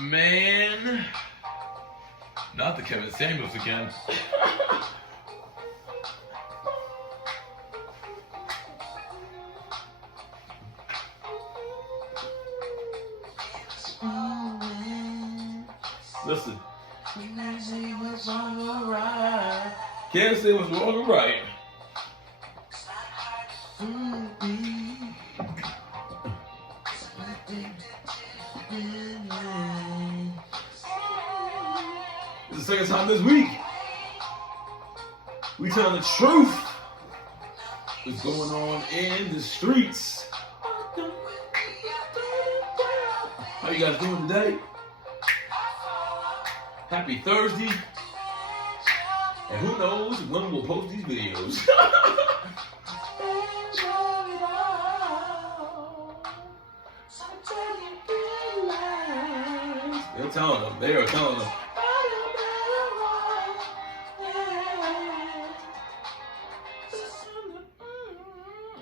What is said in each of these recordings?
Man, not the Kevin Samuels again. Listen. Can't say what's wrong or right. Can't say what's wrong or right. It's the second time this week. We tell the truth. What's going on in the streets? How you guys doing today? Happy Thursday. And who knows when we'll post these videos. They're telling them. They are telling them.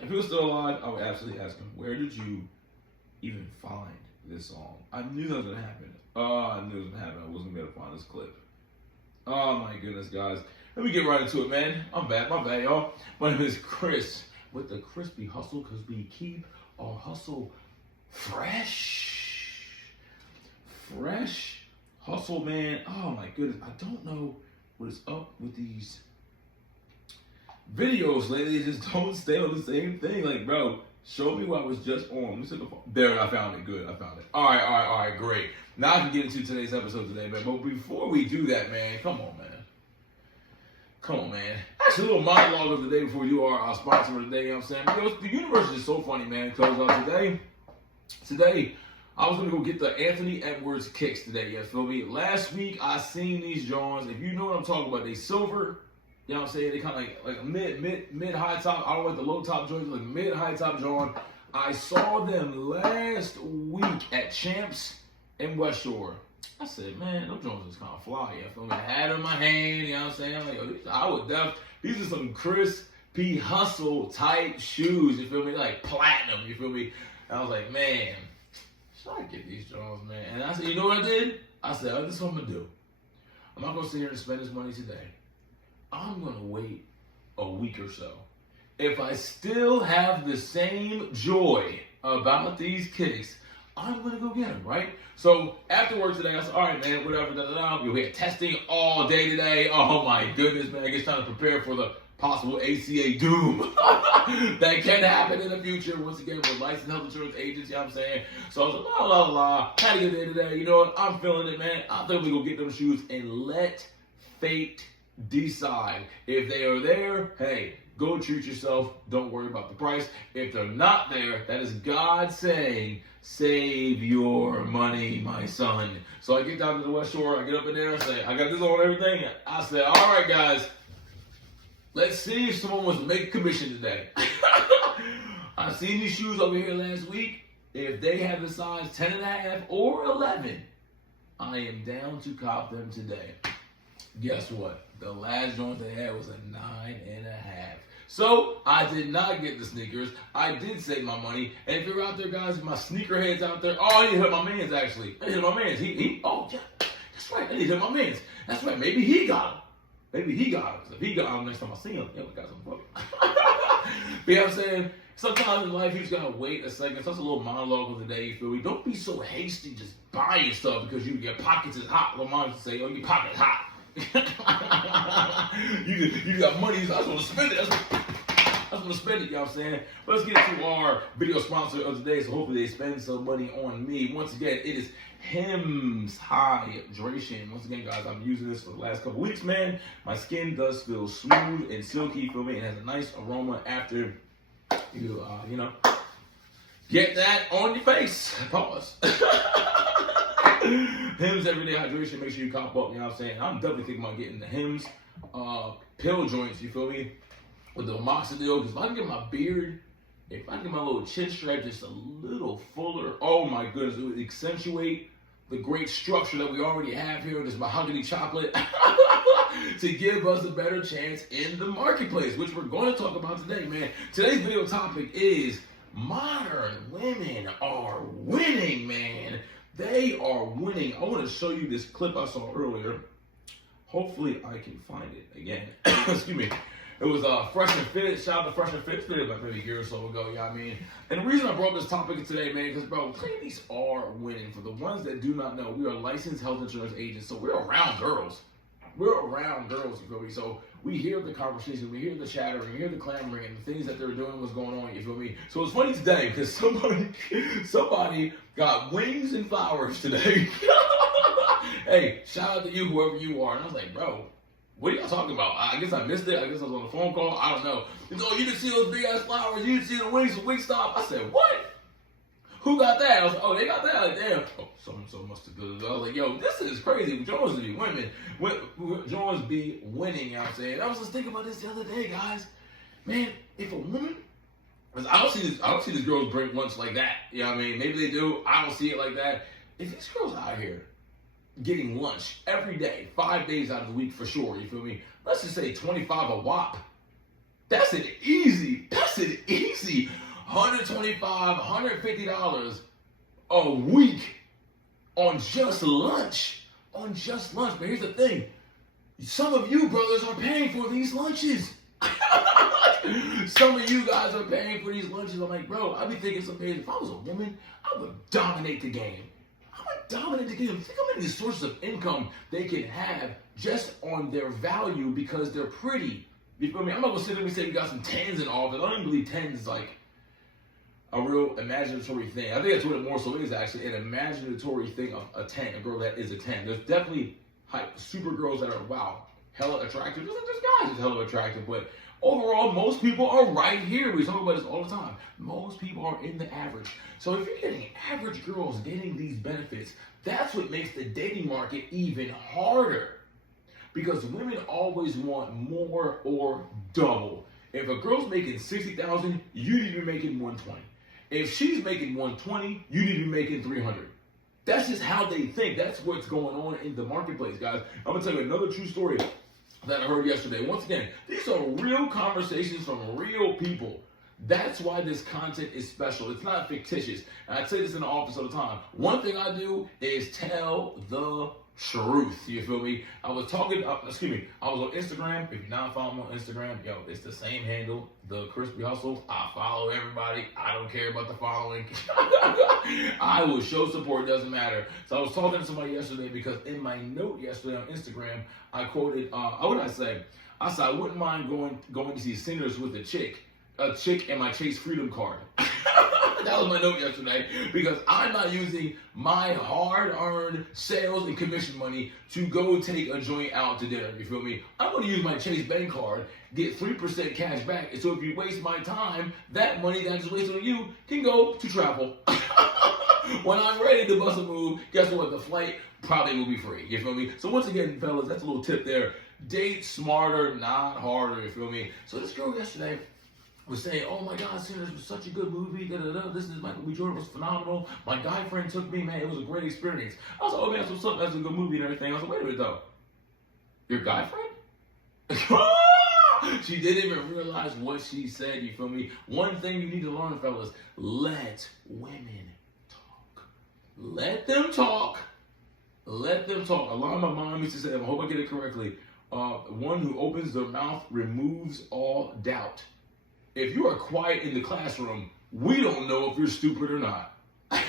If he was still alive, I would absolutely ask him, where did you even find this song? I knew that was going to happen. I knew it was going to happen. I wasn't going to find this clip. Oh my goodness, guys. Let me get right into it, man. I'm back. My bad, y'all. My name is Chris with the Crispy Hustle because we keep our hustle fresh. Fresh hustle, man. Oh my goodness. I don't know what is up with these videos lately. They just don't stay on the same thing. Like, bro, show me what I was just on. Let me see the phone. There, I found it. Good. I found it. All right, great. Now I can get into today's episode today, man. But before we do that, man, come on, man. Actually, a little monologue of the day before we do our sponsor of the day, you know what I'm saying? You know, the universe is so funny, man. Because today, I was going to go get the Anthony Edwards kicks today, you feel me? Last week, I seen these Johns. If you know what I'm talking about, they silver. You know what I'm saying? They kind of like a mid-high top. I don't like the low top joints, like mid-high top John. I saw them last week at Champs in West Shore. I said, man, those Jones is kind of fly. You feel me? I had them in my hand, you know what I'm saying? Like, I would definitely, these are some TheChrysPHustle type shoes, you feel me? Like platinum, you feel me? And I was like, man, should I get these Jones, man? And I said, you know what I did? I said, oh, this is what I'm going to do. I'm not going to sit here and spend this money today. I'm going to wait a week or so. If I still have the same joy about these kicks, I'm going to go get them, right? So after work today, I said, all right, man, whatever, we had testing all day today. Oh, my goodness, man. I guess trying to prepare for the possible ACA doom that can happen in the future. Once again, with licensed health insurance agents, you know what I'm saying? So I was like, had a good day today. You know what? I'm feeling it, man. I think we go get them shoes and let fate decide. If they are there, hey, go treat yourself. Don't worry about the price. If they're not there, that is God saying, save your money, my son. So I get down to the West Shore. I get up in there. I say, I got this on everything. I said, all right, guys, let's see if someone wants to make a commission today. I seen these shoes over here last week. If they have the size 10.5 or 11, I am down to cop them today. Guess what? The last joint they had was a 9.5. So I did not get the sneakers. I did save my money. And if you're out there, guys, my sneaker heads out there, oh, I need to hit my man's actually. I need to hit my man's. Oh, yeah, that's right. I need to hit my man's. That's right. Maybe he got him. If he got him next time I see him, yeah, we got some fucking. But you know what I'm saying? Sometimes in life, you just gotta wait a second. So that's a little monologue of the day, you feel me? Don't be so hasty just buying stuff because your pockets is hot. My mom used to say, oh, your pocket's hot. you got money, so I just want to spend it. I just want to spend it, you know what I'm saying? But let's get to our video sponsor of the day, so hopefully they spend some money on me. Once again, it is Hims Hydration. Once again, guys, I've been using this for the last couple weeks, man. My skin does feel smooth and silky, you feel me? It has a nice aroma after you, get that on your face. Pause. Hims Everyday Hydration. Make sure you cop up, you know what I'm saying? I'm definitely thinking about getting the Hims pill joints, you feel me? With the amoxicillin, because if I can get my beard, if I can get my little chin strap just a little fuller, oh my goodness, it would accentuate the great structure that we already have here in this mahogany chocolate to give us a better chance in the marketplace, which we're going to talk about today, man. Today's video topic is modern women are winning, man. They are winning. I want to show you this clip I saw earlier. Hopefully I can find it again. Excuse me. It was Fresh and Fit. Shout out to Fresh and Fit. Fit about maybe a year or so ago, you know what I mean? And the reason I brought this topic today, man, because, bro, ladies are winning. For the ones that do not know, we are licensed health insurance agents, so we're around girls. We're around girls, you feel me? So we hear the conversation, we hear the chattering, we hear the clamoring, and the things that they're doing, what's going on, you feel me? So it's funny today, because somebody got wings and flowers today. Hey, shout out to you, whoever you are. And I was like, bro, what are y'all talking about? I guess I missed it. I guess I was on a phone call. I don't know. He's like, oh, you didn't see those big ass flowers. You didn't see the wings from Wingstop. I said, what? Who got that? I was like, oh, they got that. Like, damn. Oh, so must have good. I was like, yo, this is crazy. Jones be women. Jones be winning, you know what I'm saying? I was just thinking about this the other day, guys. Man, if a woman, I don't see these girls bring lunch like that. You know what I mean? Maybe they do. I don't see it like that. If these girls out here getting lunch every day, 5 days out of the week for sure, you feel me? Let's just say 25 a whop. That's an easy $125, $150 a week on just lunch. On just lunch. But here's the thing. Some of you brothers are paying for these lunches. Some of you guys are paying for these lunches. I'm like, bro, I'd be thinking some days, if I was a woman, I would dominate the game. Dominate the game. Think how many sources of income they can have just on their value because they're pretty. You feel me? I'm not gonna sit there and say we got some tens and all, because I don't even believe tens is like a real imaginatory thing. I think that's what it more so is, actually, an imaginatory thing of a 10, a girl that is a 10. There's definitely super girls that are, wow, hella attractive. There's guys that's hella attractive, but overall, most people are right here. We talk about this all the time. Most people are in the average. So if you're getting average girls getting these benefits, that's what makes the dating market even harder. Because women always want more or double. If a girl's making $60,000, you need to be making $120. If she's making $120, you need to be making $300. That's just how they think. That's what's going on in the marketplace, guys. I'm gonna tell you another true story that I heard yesterday. Once again, these are real conversations from real people. That's why this content is special. It's not fictitious. And I say this in the office all the time. One thing I do is tell the truth. You feel me? I was on Instagram. If you're not following me on Instagram, yo, it's the same handle, TheChrysPHustle. I follow everybody. I don't care about the following. I will show support. It doesn't matter. So I was talking to somebody yesterday because in my note yesterday on Instagram, I quoted, what did I say? I said, I wouldn't mind going to see singers with a chick and my Chase Freedom card. That was my note yesterday, because I'm not using my hard-earned sales and commission money to go take a joint out to dinner, you feel me? I'm going to use my Chase Bank card, get 3% cash back, and so if you waste my time, that money that I just wasted on you can go to travel. When I'm ready to bust a move, guess what? The flight probably will be free, you feel me? So once again, fellas, that's a little tip there. Date smarter, not harder, you feel me? So this girl yesterday was saying, oh my God, Sinners was such a good movie. This is Michael B. Jordan was phenomenal. My guy friend took me, man. It was a great experience. I was like, oh man, that's what's up. That's a good movie and everything. I was like, wait a minute though. Your guy friend? She didn't even realize what she said. You feel me? One thing you need to learn, fellas: let women talk. Let them talk. Let them talk. A lot of my mom used to say, I hope I get it correctly. One who opens their mouth removes all doubt. If you are quiet in the classroom, we don't know if you're stupid or not. But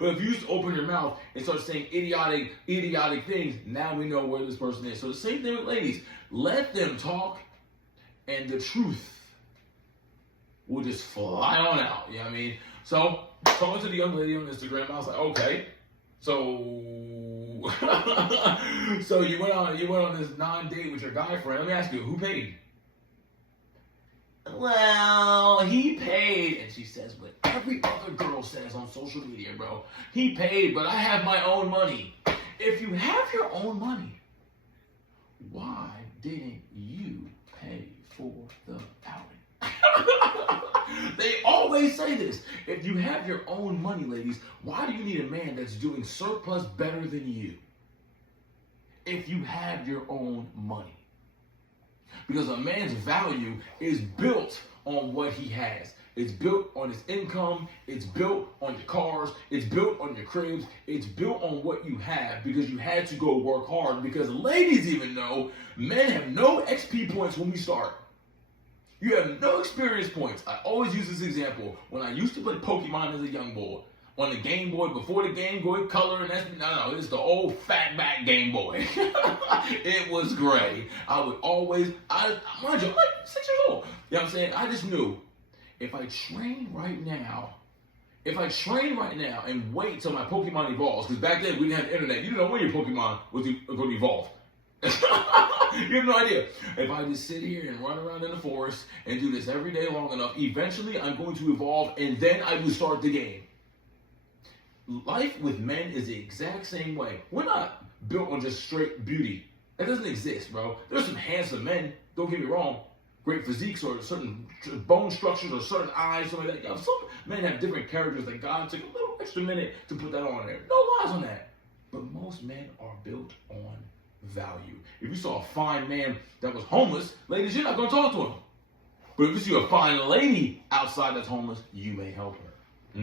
if you just open your mouth and start saying idiotic things, now we know where this person is. So the same thing with ladies. Let them talk, and the truth will just fly on out. You know what I mean? So, talking to the young lady on Instagram, I was like, okay, so so you went on this non-date with your guy friend. Let me ask you, who paid? Well, he paid. And she says what every other girl says on social media, bro. He paid, but I have my own money. If you have your own money, why didn't you pay for the outing? They always say this. If you have your own money, ladies, why do you need a man that's doing surplus better than you? If you have your own money. Because a man's value is built on what he has. It's built on its income. It's built on your cars. It's built on your cribs. It's built on what you have because you had to go work hard. Because ladies even know men have no XP points when we start. You have no experience points. I always use this example. When I used to play Pokemon as a young boy, on the Game Boy, before the Game Boy Color, and that's, no, it's the old fatback Game Boy. It was gray. I would always, mind you, I'm like 6 years old. You know what I'm saying? I just knew, if I train right now and wait till my Pokemon evolves, because back then we didn't have the internet, you didn't know when your Pokemon was going to evolve. You have no idea. If I just sit here and run around in the forest and do this every day long enough, eventually I'm going to evolve, and then I will start the game. Life with men is the exact same way. We're not built on just straight beauty. That doesn't exist, bro. There's some handsome men, don't get me wrong, great physiques or certain bone structures or certain eyes, something like that. Some men have different characters that God took a little extra minute to put that on there. No lies on that. But most men are built on value. If you saw a fine man that was homeless, ladies, you're not going to talk to him. But if you see a fine lady outside that's homeless, you may help her.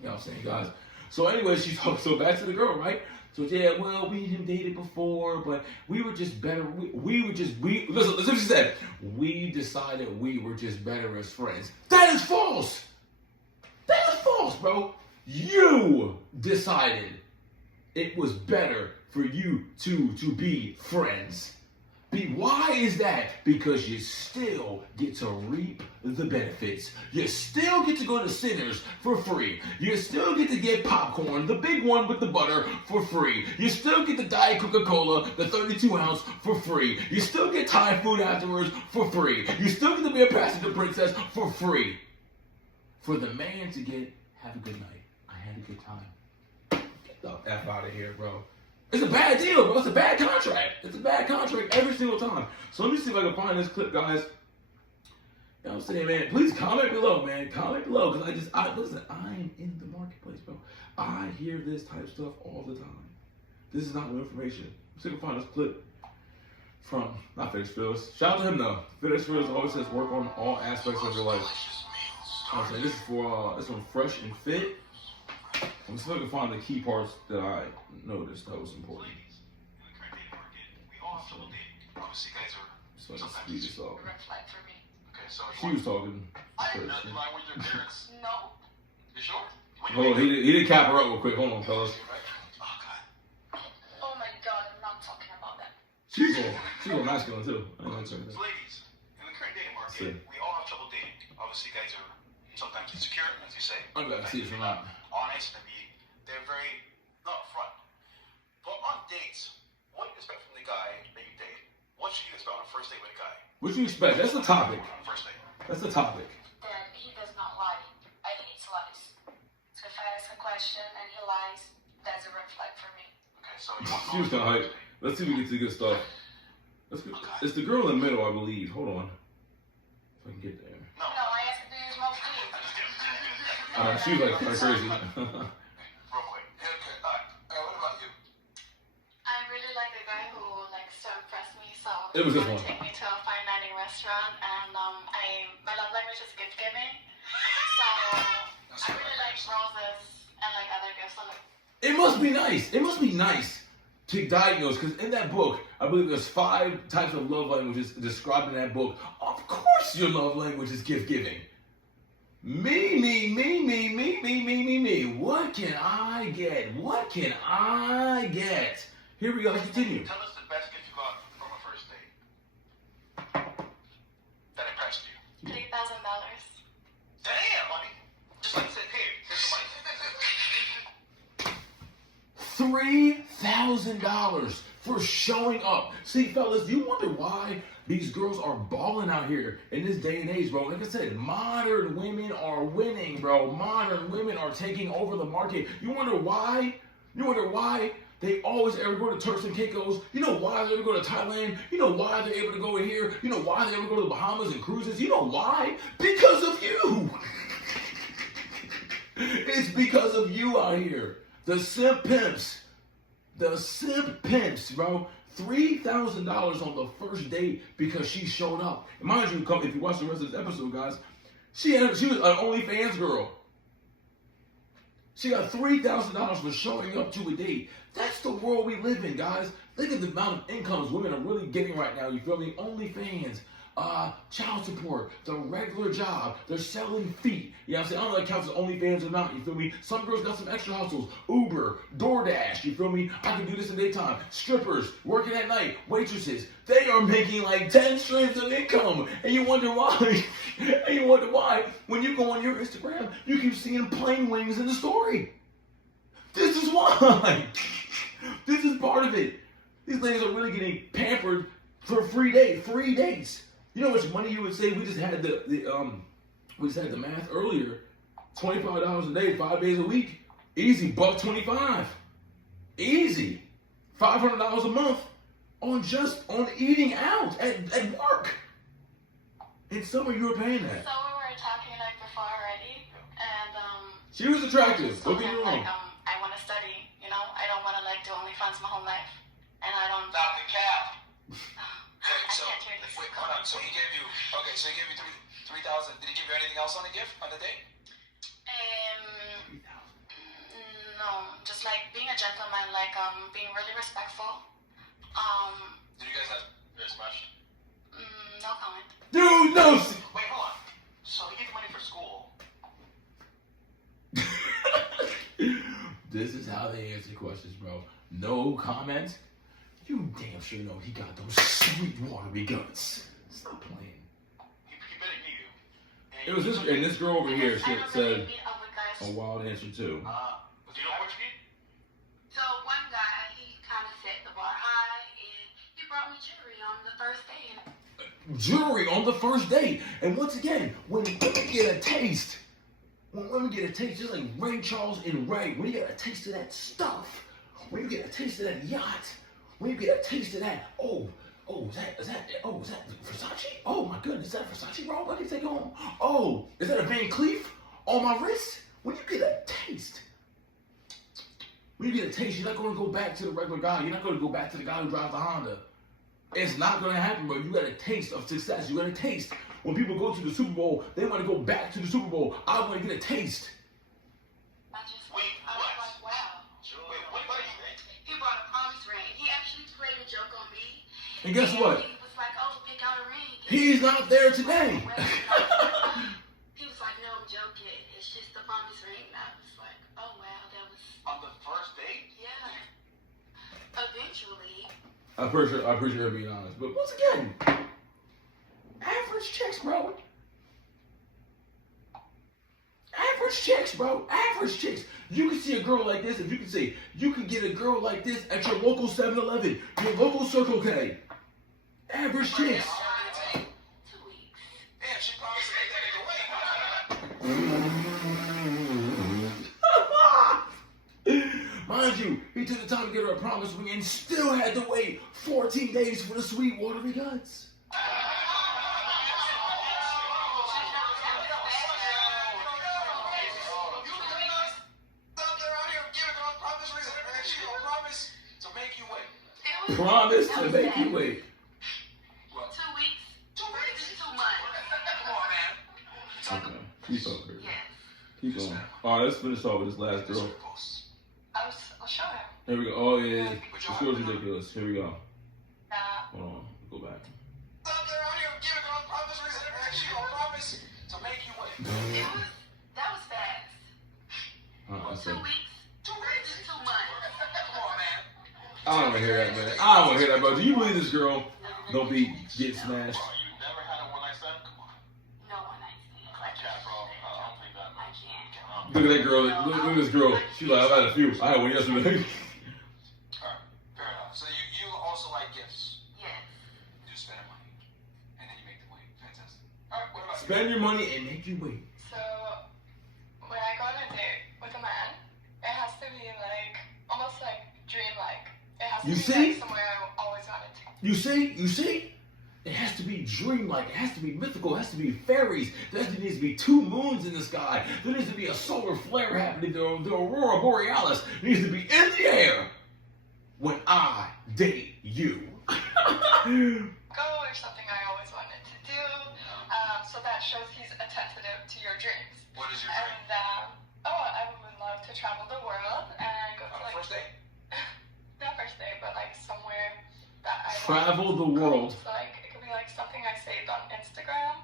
You know what I'm saying, guys? So anyway, so back to the girl, right? So yeah, well, we didn't dated before, but we were just better. Listen, what she said. We decided we were just better as friends. That is false. That is false, bro. You decided it was better for you two to be friends. Why is that? Because you still get to reap the benefits. You still get to go to Sinners for free. You still get to get popcorn, the big one with the butter, for free. You still get the Diet Coca-Cola, the 32 ounce, for free. You still get Thai food afterwards for free. You still get to be a passenger princess for free. For the man to have a good night. I had a good time. Get the F out of here, bro. It's a bad deal, bro. It's a bad contract. It's a bad contract every single time. So let me see if I can find this clip, guys. You know what I'm saying, man? Please comment below, man. Comment below, because listen, I'm in the marketplace, bro. I hear this type of stuff all the time. This is not new information. Let's see if I can find this clip from, not TheChrysPHustle. Shout out to him, though. TheChrysPHustle always says work on all aspects of your life. I'm saying this is from Fresh and Fit. I'm just looking to find the key parts that I noticed that was important. So I just speed this up. She was talking. No. You sure? Hold on, he did cap her up real quick. Hold on, fellas. Oh my God, I'm not talking about that. She's a masculine too. I know. Ladies, in the current dating market, we all have trouble dating. Obviously, guys are sometimes insecure, as you say. I'm glad to see it from that. Honest, and they're very not upfront. But on dates, what do you expect from the guy that you date? What should you expect on a first date with a guy? What do you expect? That's the topic. On a first date. That's the topic. That he does not lie. I hate lies. So if I ask a question and he lies, that's a red flag for me. Okay, so you want She was kind of hype. Let's see if we get to the good stuff. It's the girl in the middle, I believe. Hold on. If I can get there. No, I asked, do you smoke weed? She was like kind of crazy. Real quick. Okay. What about you? I really like the guy who likes to impress me, so It was this he one. take me to a fine dining restaurant, and my love language is gift giving. So I really like roses and like other gifts. So like, It must be nice. It must be nice to diagnose, because in that book, I believe there's 5 types of love languages described in that book. Of course your love language is gift giving. Me. What can I get? What can I get? Here we go. Let's continue. Tell us the best gift you got from a first date that impressed you. $3,000. Damn, honey. Just like I said, hey, here's the money. $3,000 for showing up. See, fellas, you wonder why these girls are balling out here in this day and age, bro. Like I said, modern women are winning, bro. Modern women are taking over the market. You wonder why? You wonder why they always ever go to Turks and Caicos? You know why they ever go to Thailand? You know why they're able to go in here? You know why they ever go to the Bahamas and cruises? You know why? Because of you. It's because of you out here. The simp pimps. The simp pimps, bro. $3,000 on the first date because she showed up. And mind you, if you watch the rest of this episode, guys, She was an OnlyFans girl. She got $3,000 for showing up to a date. That's the world we live in, guys. Look at the amount of incomes women are really getting right now. You feel me? OnlyFans, child support, the regular job. They're selling feet. You know what I'm saying? I don't know if that counts as OnlyFans or not. You feel me? Some girls got some extra hustles. Uber, DoorDash. You feel me? I can do this in daytime. Strippers, working at night, waitresses. They are making like 10 streams of income. And you wonder why. And you wonder why. When you go on your Instagram, you keep seeing plain wings in the story. This is why. This is part of it. These ladies are really getting pampered for free dates. You know how much money you would save? We just had the math earlier. $25 a day, 5 days a week. Easy, $125. Easy. $500 a month on eating out at work. In summer you were paying that. So we were talking like before already, and She was attractive. so Don't get me wrong. like I want to study. You know, I don't want to like do OnlyFans my whole life, and I don't. Stop the cap. I So, can't hear this. wait, hold on. So he gave you, okay, so he gave you 3,000. Did he give you anything else on the gift, on the date? No, just like being a gentleman, like being really respectful. Did you guys have very much? No comment. Dude, no. Wait, hold on. So he gave you money for school. This is how they answer questions, bro. No comment. You damn sure know he got those sweet watery guts. Stop playing. He better knew you. And It was this, and this girl over here I don't said really meet up with guys. a wild answer too. do you know what you need? So one guy, he kind of set the bar high, and he brought me jewelry on the first day. Jewelry on the first date. And once again, when women get a taste, just like Ray Charles and Ray, when you get a taste of that stuff, when you get a taste of that yacht, when you get a taste of that, is that Versace? Oh my goodness, is that Versace, bro? Let me take it home. Oh, is that a Van Cleef on my wrist? When you get a taste, you're not going to go back to the regular guy. You're not going to go back to the guy who drives the Honda. It's not going to happen, bro. You got a taste of success. You got a taste. When people go to the Super Bowl, they want to go back to the Super Bowl. I want to get a taste. I just, Wait, I what? was like, wow. Wait, what about you? He brought a promise ring. He actually played a joke on me. And guess what? He was like, oh, pick out a ring. He's not there today. He was like, no, I'm joking. It's just the promise ring. I was like, oh, wow, that was, On the first date? yeah. Eventually. I appreciate her being honest. But once again, average chicks, bro. Average chicks. You can see a girl like this, you can get a girl like this at your local 7-Eleven, your local Circle K. Average chicks. 2 weeks. Damn, she promised to take that nigga away. Mind you, he took the time to get her a promise ring and still had to wait 14 days for the sweet watery guts. Promise to make you wait. 2 weeks. 2 weeks. 2 months. Come on, man. Okay, keep up, girl. Yes. Keep going. All right, let's finish off with this last girl. I'll show him. Here we go. Oh yeah, this girl's ridiculous. Here we go. Uh, Hold on, go back. that was fast. 2 weeks. 2 weeks is 2 months. I don't want to hear that, man. I don't want to hear that, bro. Do you believe this girl don't be get smashed? You never had a one-night stand? Come on. No one night stand. I can't, bro. I don't think that. I can't. Look at that girl. Look at this girl. She's like, I've had a few. I had one yesterday. Alright, fair enough. So you also like gifts. Yes. You do spend money. And then you make them wait. Fantastic. Alright, what about you? Spend your money and make you wait. So, when I go on a date with a man, it has to be like, almost like dreamlike. It has to You be see? like somewhere I always wanted to. You see? It has to be dreamlike. It has to be mythical. It has to be fairies. There needs to be 2 moons in the sky. There needs to be a solar flare happening. The aurora borealis needs to be in the air when I date you. Go or something I always wanted to do. So that shows he's attentive to your dreams. What is your dream? And I would love to travel the world and go to On the like first date? not first day, but like somewhere that I Travel want the to go. world. So like it could be like something I saved on Instagram.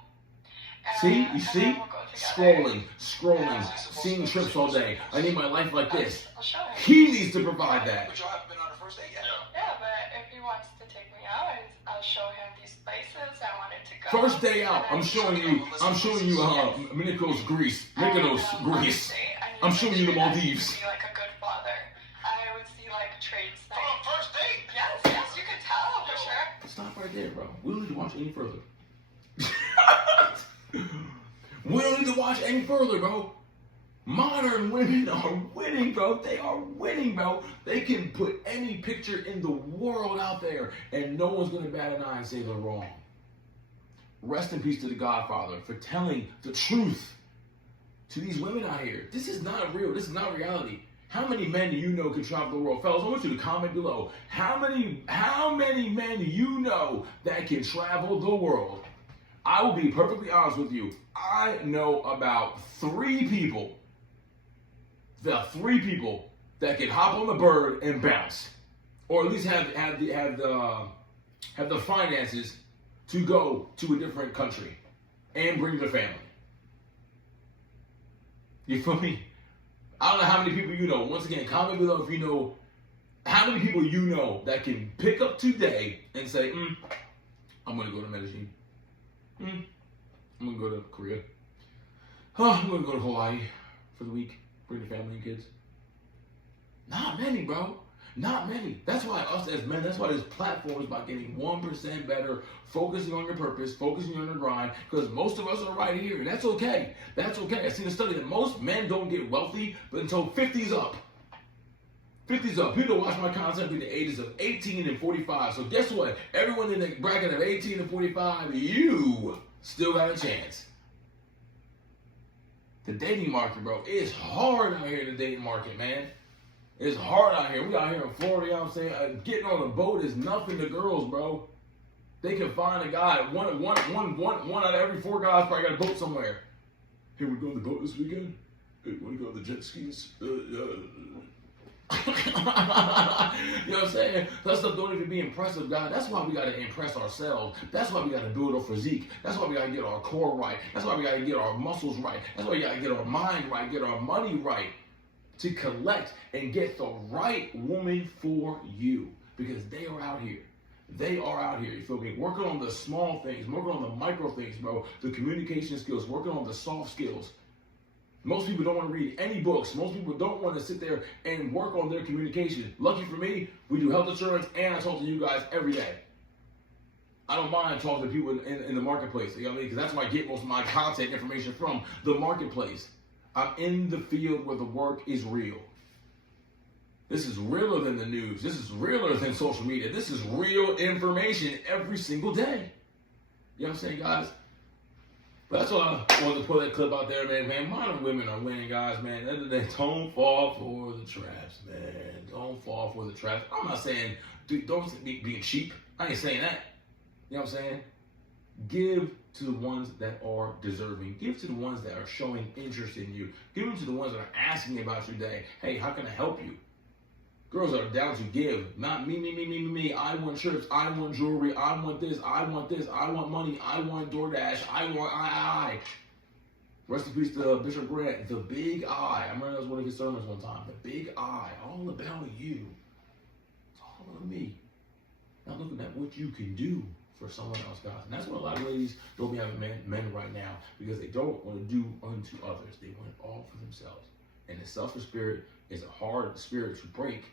See, you and see? then we'll go together. Scrolling, seeing trips all day. I need my life like this. I'll show him. He needs to provide that. But y'all haven't been on a first date yet. Yeah, but if he wants to take me out, I'll show him these places I wanted to go. First day out, I'm showing you Mykonos, Greece. I'm showing you the Maldives. Be like a good father. I would see like traits. Come on, first date. Yes, you can tell for sure. Stop right there, bro. We don't need to watch any further. We don't need to watch any further, bro. Modern women are winning, bro. They are winning, bro. They can put any picture in the world out there, and no one's going to bat an eye and say they're wrong. Rest in peace to the Godfather for telling the truth to these women out here. This is not real. This is not reality. How many men do you know can travel the world? Fellas, I want you to comment below. How many men do you know that can travel the world? I will be perfectly honest with you. I know about 3 people. There are 3 people that can hop on the bird and bounce, or at least have the finances to go to a different country and bring their family. You feel me? I don't know how many people you know. Once again, comment below if you know how many people you know that can pick up today and say, I'm going to go to Medellin. I'm going to go to Korea. I'm going to go to Hawaii for the week. Bring the family and kids. Not many, bro. Not many. That's why us as men, that's why this platform is about getting 1% better, focusing on your purpose, focusing on your grind, because most of us are right here, and that's okay. That's okay. I've seen a study that most men don't get wealthy but until 50's up. 50's up. People watch my content between the ages of 18 and 45. So guess what? Everyone in the bracket of 18 and 45, you still got a chance. The dating market, bro, it's hard out here in the dating market, man. It's hard out here. We out here in Florida, you know what I'm saying? Getting on a boat is nothing to girls, bro. They can find a guy. One out of every 4 guys probably got a boat somewhere. Hey, we're going to the boat this weekend? Hey, want to go to the jet skis? You know what I'm saying? That stuff don't even be impressive, guys. That's why we got to impress ourselves. That's why we got to build our physique. That's why we got to get our core right. That's why we got to get our muscles right. That's why we got to get our mind right, get our money right, to collect and get the right woman for you, because they are out here. They are out here, you feel me? Working on the small things, working on the micro things, bro. The communication skills, working on the soft skills. Most people don't want to read any books. Most people don't want to sit there and work on their communication. Lucky for me, we do health insurance, and I talk to you guys every day. I don't mind talking to people in the marketplace, you know what I mean? Because that's where I get most of my content information from, the marketplace. I'm in the field where the work is real. This is realer than the news. This is realer than social media. This is real information every single day. You know what I'm saying, guys? But that's why I wanted to put that clip out there, man. Modern women are winning, guys, man. At the end of the day, don't fall for the traps, man. Don't fall for the traps. I'm not saying, dude, don't be being cheap. I ain't saying that. You know what I'm saying? Give to the ones that are deserving. Give to the ones that are showing interest in you. Give them to the ones that are asking about your day. Hey, how can I help you? Girls are down to give. Not me. I want shirts. I want jewelry. I want this. I want this. I want money. I want DoorDash. I. Rest in peace to Bishop Grant. The big I. I remember that was one of his sermons one time. The big I. All about you. It's all about me. Not looking at what you can do for someone else, guys. And that's what a lot of ladies don't be having men right now, because they don't want to do unto others. They want it all for themselves. And the selfish spirit is a hard spirit to break.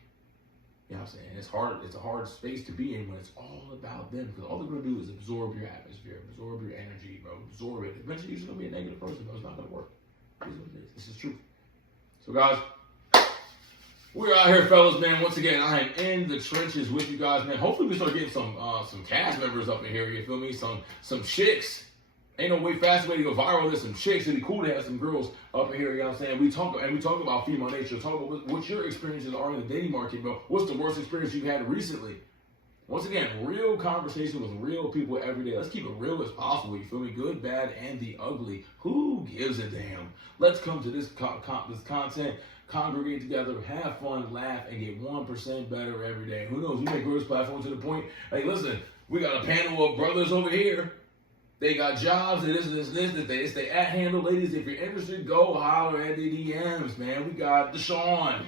You know what I'm saying? It's a hard space to be in when it's all about them, because all they're going to do is absorb your atmosphere, absorb your energy, bro. Absorb it. Eventually, you're just going to be a negative person, but it's not going to work. It is what it is. This is truth. So, guys, we're out here, fellas, man. Once again, I am in the trenches with you guys, man. Hopefully, we start getting some cast members up in here. You feel me? Some chicks. Ain't no faster way to go viral than some chicks. It'd be cool to have some girls up in here, you know what I'm saying? We talk about female nature. Talk about what your experiences are in the dating market, bro. What's the worst experience you've had recently? Once again, real conversation with real people every day. Let's keep it real as possible. You feel me? Good, bad, and the ugly. Who gives a damn? Let's come to this this content, congregate together, have fun, laugh, and get 1% better every day. Who knows? We may grow this platform to the point. Hey, listen, we got a panel of brothers over here. They got jobs, and this. It's the at handle. Ladies, if you're interested, go holler at the DMs, man. We got Deshaun.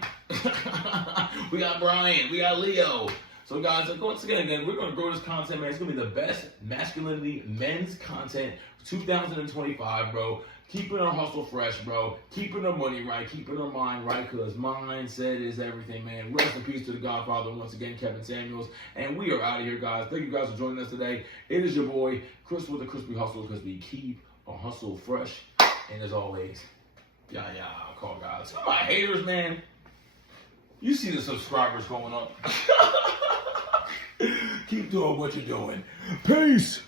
We got Brian. We got Leo. So guys, like, once again, we're going to grow this content, man. It's going to be the best masculinity men's content 2025, bro. Keeping our hustle fresh, bro. Keeping our money right. Keeping our mind right, because mindset is everything, man. Rest in peace to the Godfather, once again, Kevin Samuels. And we are out of here, guys. Thank you guys for joining us today. It is your boy, Chris with the Crispy Hustle, because we keep our hustle fresh. And as always, I'll call guys. Some of my haters, man. You see the subscribers going up. Keep doing what you're doing. Peace.